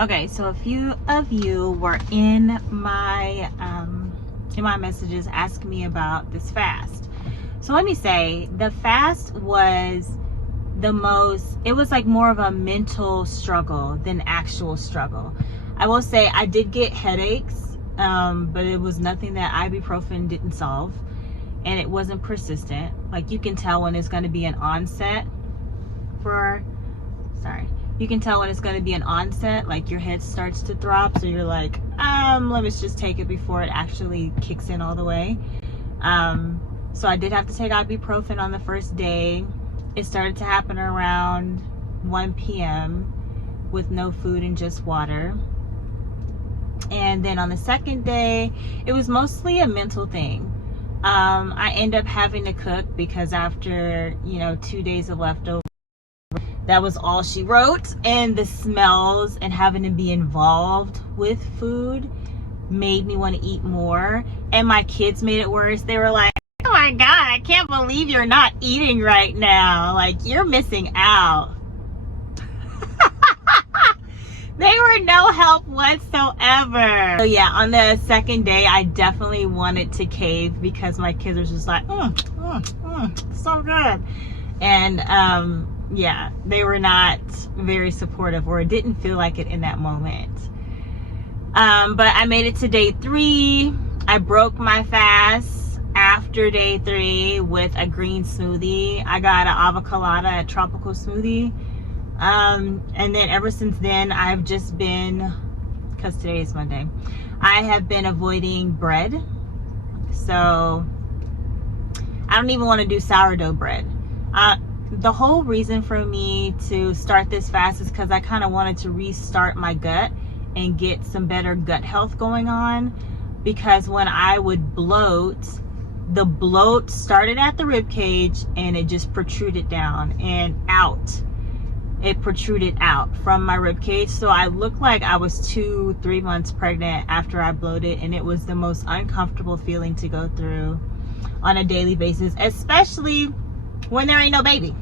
Okay, so a few of you were in my messages asking me about this fast. So let me say, the fast was it was like more of a mental struggle than actual struggle. I will say I did get headaches, but it was nothing that ibuprofen didn't solve, and it wasn't persistent. Like, you can tell when it's going to be an onset you can tell when it's going to be an onset, like your head starts to throb, so you're like, let me just take it before it actually kicks in all the way. So I did have to take ibuprofen on the first day. It started to happen around 1 p.m. with no food and just water. And then on the second day, it was mostly a mental thing. I ended up having to cook because after, 2 days of leftovers, that was all she wrote. And the smells and having to be involved with food made me want to eat more. And my kids made it worse. They were like, oh my God, I can't believe you're not eating right now. Like, you're missing out. They were no help whatsoever. So yeah, on the second day, I definitely wanted to cave because my kids were just like, so good. And yeah, they were not very supportive, or it didn't feel like it in that moment. But I made it to day 3. I broke my fast after day 3 with a green smoothie. I got an avocado tropical smoothie. And then ever since then, I've just been, because today is Monday, I have been avoiding bread. So I don't even want to do sourdough bread. The whole reason for me to start this fast is because I kind of wanted to restart my gut and get some better gut health going on. Because when I would bloat, the bloat started at the rib cage and it just protruded down and out. It protruded out from my rib cage, so I looked like I was 2-3 months pregnant after I bloated, and it was the most uncomfortable feeling to go through on a daily basis, especially when there ain't no baby.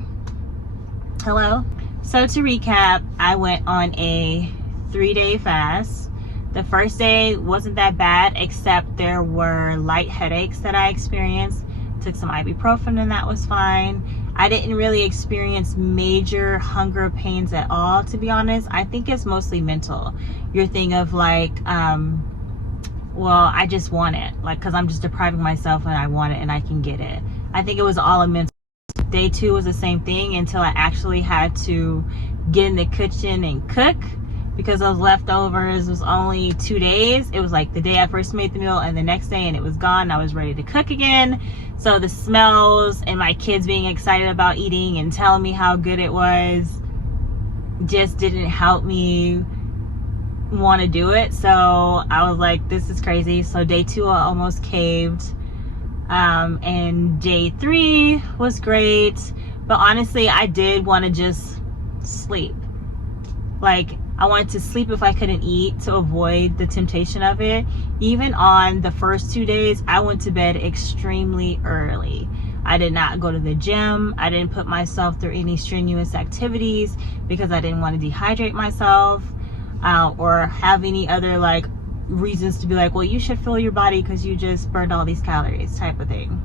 Hello? So to recap, I went on a 3-day fast. The first day wasn't that bad, except there were light headaches that I experienced. Took some ibuprofen and that was fine. I didn't really experience major hunger pains at all, to be honest. I think it's mostly mental. Your thing of like, well, I just want it. Like, because I'm just depriving myself and I want it and I can get it. I think it was all a mental. Day 2 was the same thing until I actually had to get in the kitchen and cook. Because those leftovers was only 2 days. It was like the day I first made the meal and the next day, and it was gone. I was ready to cook again. So the smells and my kids being excited about eating and telling me how good it was just didn't help me want to do it. So I was like, this is crazy. So day 2 I almost caved. And day 3 was great. But honestly, I did want to just sleep. Like, I wanted to sleep if I couldn't eat to avoid the temptation of it. Even on the first 2 days, I went to bed extremely early. I did not go to the gym. I didn't put myself through any strenuous activities because I didn't want to dehydrate myself, or have any other like reasons to be like, well, you should fill your body because you just burned all these calories type of thing.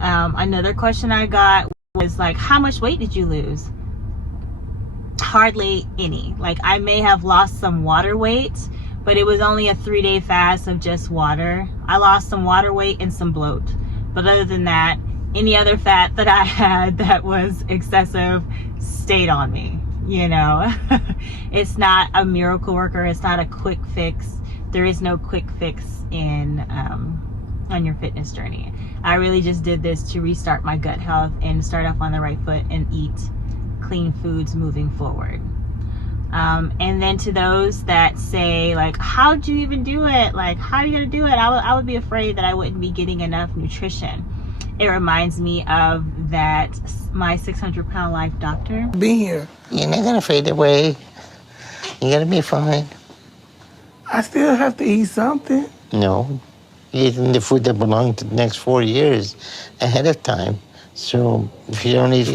Another question I got was like, how much weight did you lose? Hardly any. Like, I may have lost some water weight, but it was only a 3-day fast of just water. I lost some water weight and some bloat, but other than that, any other fat that I had that was excessive stayed on me. It's not a miracle worker. It's not a quick fix. There is no quick fix in on your fitness journey. I really just did this to restart my gut health and start off on the right foot and eat clean foods moving forward. And then to those that say like, how'd you even do it? Like, how are you gonna do it? I would be afraid that I wouldn't be getting enough nutrition. It reminds me of that my 600-pound life doctor. Be here. You're not gonna fade away. You're gonna be fine. I still have to eat something. No, you're eating the food that belongs to the next 4 years ahead of time. So if you don't eat